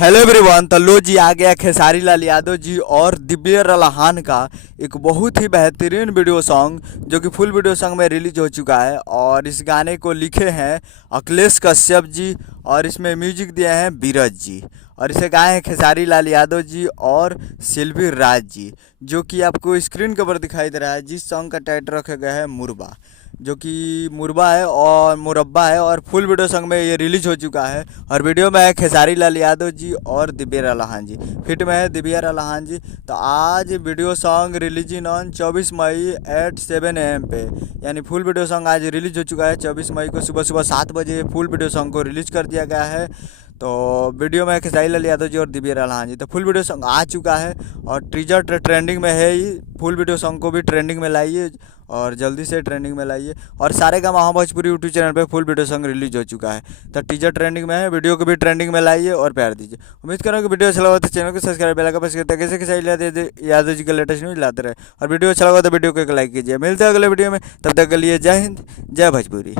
Hello everyone. तो लो जी आ गया खेसारी लाल यादव जी और दिव्या रलाहान का एक बहुत ही बेहतरीन वीडियो सॉन्ग जो कि फुल वीडियो सॉन्ग में रिलीज हो चुका है। और इस गाने को लिखे हैं अखिलेश कश्यप जी और इसमें म्यूजिक दिए हैं बीरज जी और इसे गाए हैं खेसारी लाल यादव जी और सिल्वी राज जी। जो कि आपको स्क्रीन के ऊपर दिखाई दे रहा है। जिस सॉन्ग का टाइटल रखा गया है मुरबा, जो कि मुरबा है और मुरब्बा है और फुल वीडियो सॉन्ग में ये रिलीज हो चुका है। और वीडियो में है खेसारी लाल यादव जी और दिव्या रलाहान जी, फिट में है दिव्या रलाहान जी। तो आज video song releasing on 24 May at 7 AM पे, यानी फुल वीडियो सॉन्ग आज रिलीज हो चुका है। 24 मई को सुबह सुबह 7 बजे फुल वीडियो सॉन्ग को रिलीज कर दिया गया है। तो वीडियो में खेसारी लाल यादव जी और दिव्या रलाहान जी। तो फुल वीडियो सॉन्ग आ चुका है और टीजर ट्रेंडिंग में है ही। फुल वीडियो सॉन्ग को भी ट्रेंडिंग में लाइए और जल्दी से ट्रेंडिंग में लाइए। और सारेगामा भोजपुरी यूट्यूब चैनल पे फुल वीडियो सॉन्ग रिलीज हो चुका है। तो टीजर ट्रेंडिंग में है, वीडियो को भी ट्रेंडिंग में लाइए और प्यार दीजिए। उम्मीद करूँ कि वीडियो अच्छा लगा तो चैनल को सब्सक्राइब बेल आइकन प्रेस करते कैसे खेसारी यादव जी का लेटेस्ट न्यूज लाते रहे। और वीडियो अच्छा लगा तो वीडियो को एक लाइक कीजिए। मिलते हैं अगले वीडियो में, तब तक के लिए जय हिंद, जय भोजपुरी।